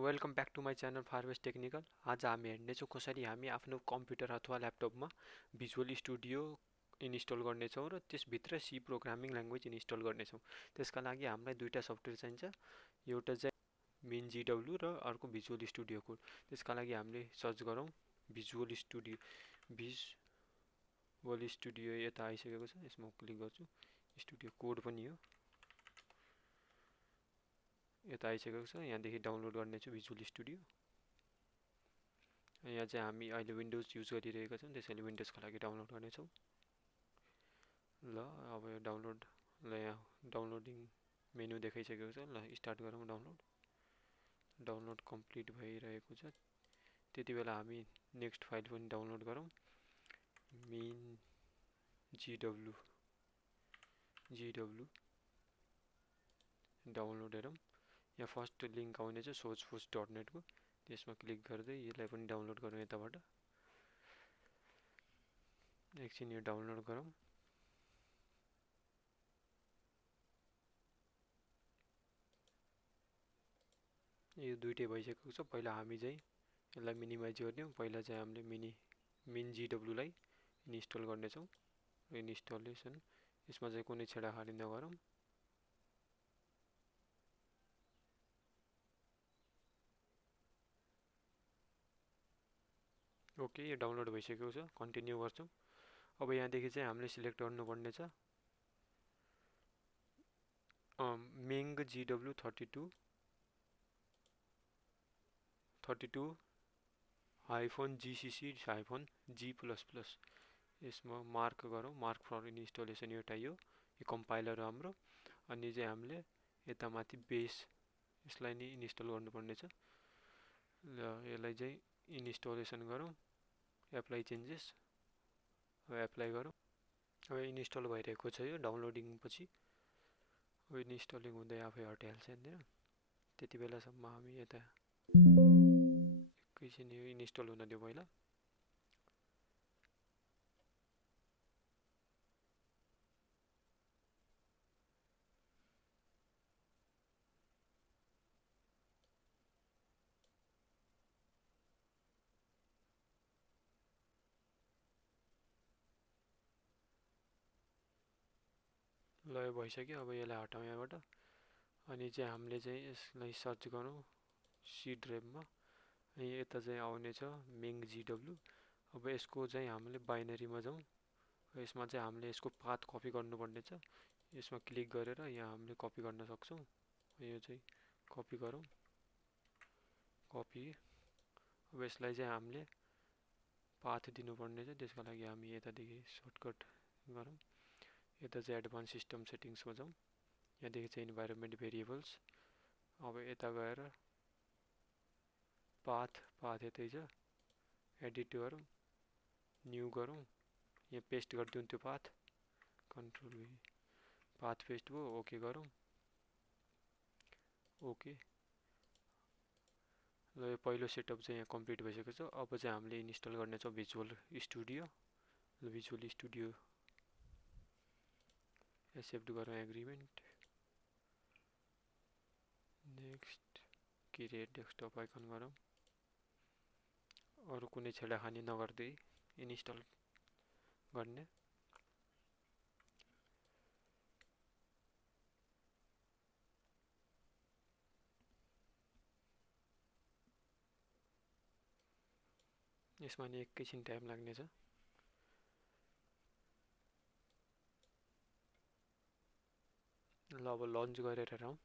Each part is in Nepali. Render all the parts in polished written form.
Welcome back to my channel far west technical. आज हामी हेर्नेछौँ कसरी हामी आफ्नो कम्प्युटर अथवा ल्यापटपमा भिजुअल स्टुडियो इन्स्टल गर्नेछौँ र त्यसभित्र सी प्रोग्रामिङ ल्याङ्ग्वेज इन्स्टल गर्नेछौँ। त्यसका लागि हामीलाई दुईटा सफ्टवेयर चाहिन्छ, एउटा चाहिँ MinGW र अर्को भिजुअल स्टुडियो कोड। त्यसका लागि हामीले सर्च गरौँ भिजुअल स्टुडियो यता आइसकेको छ, यसमा क्लिक गर्छु। स्टुडियो कोड पनि हो, यता आइसकेको छ। यहाँदेखि डाउनलोड गर्नेछु भिजुअल स्टुडियो। यहाँ चाहिँ हामी अहिले विन्डोज युज गरिरहेका छौँ, त्यसैले विन्डोजको लागि डाउनलोड गर्नेछौँ। ल अब यो यहाँ डाउनलोडिङ मेनु देखाइसकेको छ। ल स्टार्ट गरौँ डाउनलोड। डाउनलोड कम्प्लिट भइरहेको छ। त्यति बेला हामी नेक्स्ट फाइल पनि डाउनलोड गरौँ, MinGW डाउनलोड हेरौँ। यहाँ फर्स्ट लिङ्क आउने छ sourceforge.net को, त्यसमा क्लिक गर्दै यसलाई पनि डाउनलोड गरौँ यताबाट। एकछिन यो डाउनलोड गरौँ। यो दुईटै भइसकेको छ। पहिला हामी चाहिँ यसलाई मिनिमाइज गरिदिउँ। पहिला चाहिँ हामीले MinGW लाई इन्स्टल गर्नेछौँ। इन्स्टलेसन यसमा चाहिँ कुनै छेडाखाडी नगरौँ। ओके, यो डाउनलोड भइसकेको छ। कन्टिन्यू गर्छौँ। अब यहाँदेखि चाहिँ हामीले सिलेक्ट गर्नुपर्ने छ MinGW 32-GCC-G++। यसमा मार्क गरौँ, मार्क फर इन्स्टलेसन एउटा यो कम्पाइलर हो हाम्रो। अनि चाहिँ हामीले यता माथि बेस यसलाई नि इन्स्टल गर्नुपर्ने छ। ल यसलाई चाहिँ इन्स्टलेसन गरौँ, एप्लाई चेन्जेस, अब एप्लाई गरौँ। अब इन्स्टल भइरहेको छ यो डाउनलोडिङ पछि। अब इन्स्टलिङ हुँदै आफै हटिहाल्छ यहाँनिर। त्यति बेलासम्म हामी यता एकैछिन यो इन्स्टल हुन दिउँ पहिला। ल यो भइसक्यो। अब यसलाई हटाउँ यहाँबाट। अनि चाहिँ हामीले चाहिँ यसलाई सर्च गरौँ सी ड्राइभमा। अनि यता चाहिँ आउने छ MinGW। अब यसको चाहिँ हामीले बाइनरीमा जाउँ। यसमा चाहिँ हामीले यसको पाथ कपी गर्नुपर्ने छ। यसमा क्लिक गरेर यहाँ हामीले कपी गर्न सक्छौँ। यो चाहिँ कपी गरौँ, कपी। अब यसलाई चाहिँ हामीले पाथ दिनुपर्ने छ। त्यसको लागि हामी यतादेखि सर्टकट गरौँ। यता चाहिँ एडभान्स सिस्टम सेटिङ्समा जाउँ। यहाँदेखि चाहिँ इन्भाइरोमेन्ट भेरिएबल्स। अब यता गएर पाथ यतै छ, एडिट गरौँ, न्यू गरौँ। यहाँ पेस्ट गरिदिउँ त्यो path, control V, path paste भयो। ओके गरौँ, ओके। ल यो पहिलो सेटअप चाहिँ यहाँ कम्प्लिट भइसकेको छ। अब चाहिँ हामीले इन्स्टल गर्नेछौँ Visual Studio. Visual Studio accept गरौँ, agreement, next, create desktop icon गरौँ। अरू कुनै छेडाखानी नगर्दै इन्स्टल गर्ने। यसमा नि एकैछिन टाइम लाग्नेछ। ल अब लन्च गरेर हेरौँ।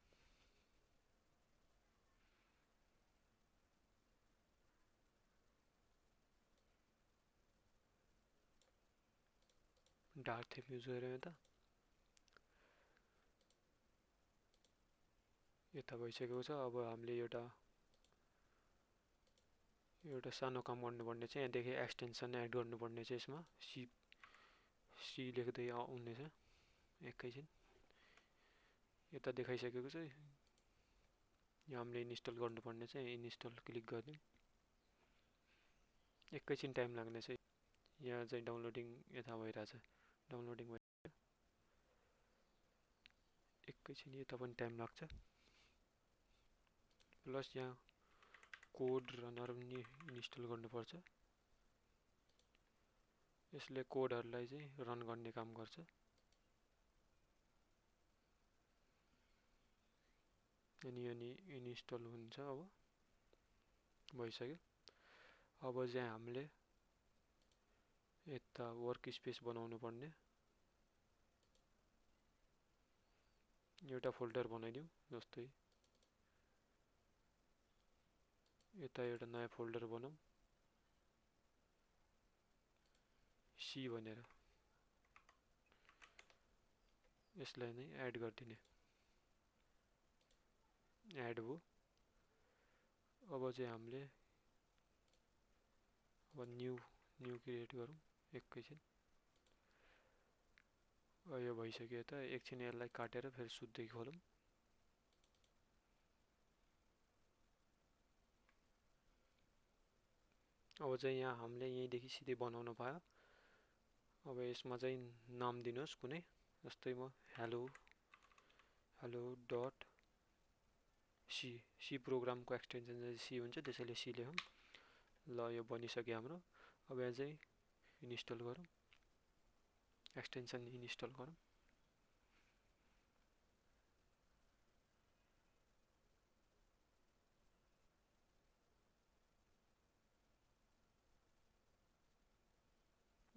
डार्क थिम युज गरेर यता भइसकेको छ। अब हामीले एउटा सानो काम गर्नुपर्ने छ। यहाँदेखि एक्सटेन्सन एड गर्नुपर्ने छ। यसमा सी लेख्दै आउने छ। एकैछिन यता देखाइसकेको छ। यहाँ हामीले इन्स्टल गर्नुपर्ने छ। इन्स्टल क्लिक गरिदिउँ। एकैछिन टाइम लाग्ने छ। यहाँ चाहिँ डाउनलोडिङ यता भइरहेछ, डाउनलोडिङ भइरहेछ। एकैछिन यता पनि टाइम लाग्छ। प्लस यहाँ कोड रनर पनि इन्स्टल गर्नुपर्छ। यसले कोडहरुलाई चाहिँ रन गर्ने काम गर्छ। अनि इन्स्टल हुन्छ। अब भइसक्यो। अब चाहिँ हामीले यता वर्क स्पेस बनाउनु पर्ने। एउटा फोल्डर बनाइदिउँ। जस्तै यता एउटा नयाँ फोल्डर बनाऊ, सी भनेर। यसलाई नै एड गर्दिने। एड भयो। अब चाहिँ हामीले न्यू क्रिएट गरौँ एकैछिन। यो भइसक्यो। त एकछिन यसलाई काटेर फेरि सुत्दै खोलौँ। अब चाहिँ यहाँ हामीले यहीँदेखि सिधै बनाउन पायो। अब यसमा चाहिँ नाम दिनुहोस् कुनै। जस्तै म हेलो डट सी प्रोग्रामको एक्सटेन्सन चाहिँ सी हुन्छ, त्यसैले सी लेखौँ। ल यो बनिसक्यो हाम्रो। अब यहाँ चाहिँ इन्स्टल गरौँ। एक्सटेन्सन इन्स्टल गरौँ।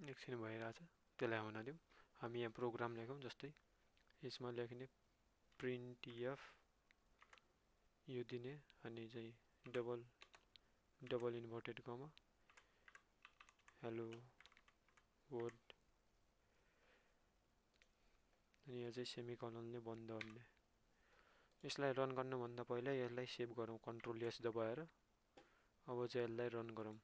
एकछिन भइरहेछ, त्यसलाई हुन दिउँ। हामी यहाँ प्रोग्राम लेखौँ। जस्तै यसमा लेख्ने प्रिन्टएफ यो दिने, अनि चाहिँ डबल इन्भर्टेड कमा हेलो वर्ल्ड, अनि यहाँ चाहिँ सेमिकोलनले बन्द गर्ने। यसलाई रन गर्नुभन्दा पहिला यसलाई सेभ गरौँ कन्ट्रोल एस दबाएर। अब चाहिँ यसलाई रन गरौँ।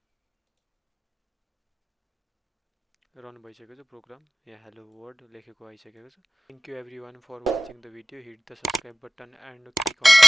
रन भइसकेको छ प्रोग्राम। यहाँ हेलो वर्ल्ड लेखेको आइसकेको छ। Thank you everyone for watching the video. Hit the subscribe button and click on the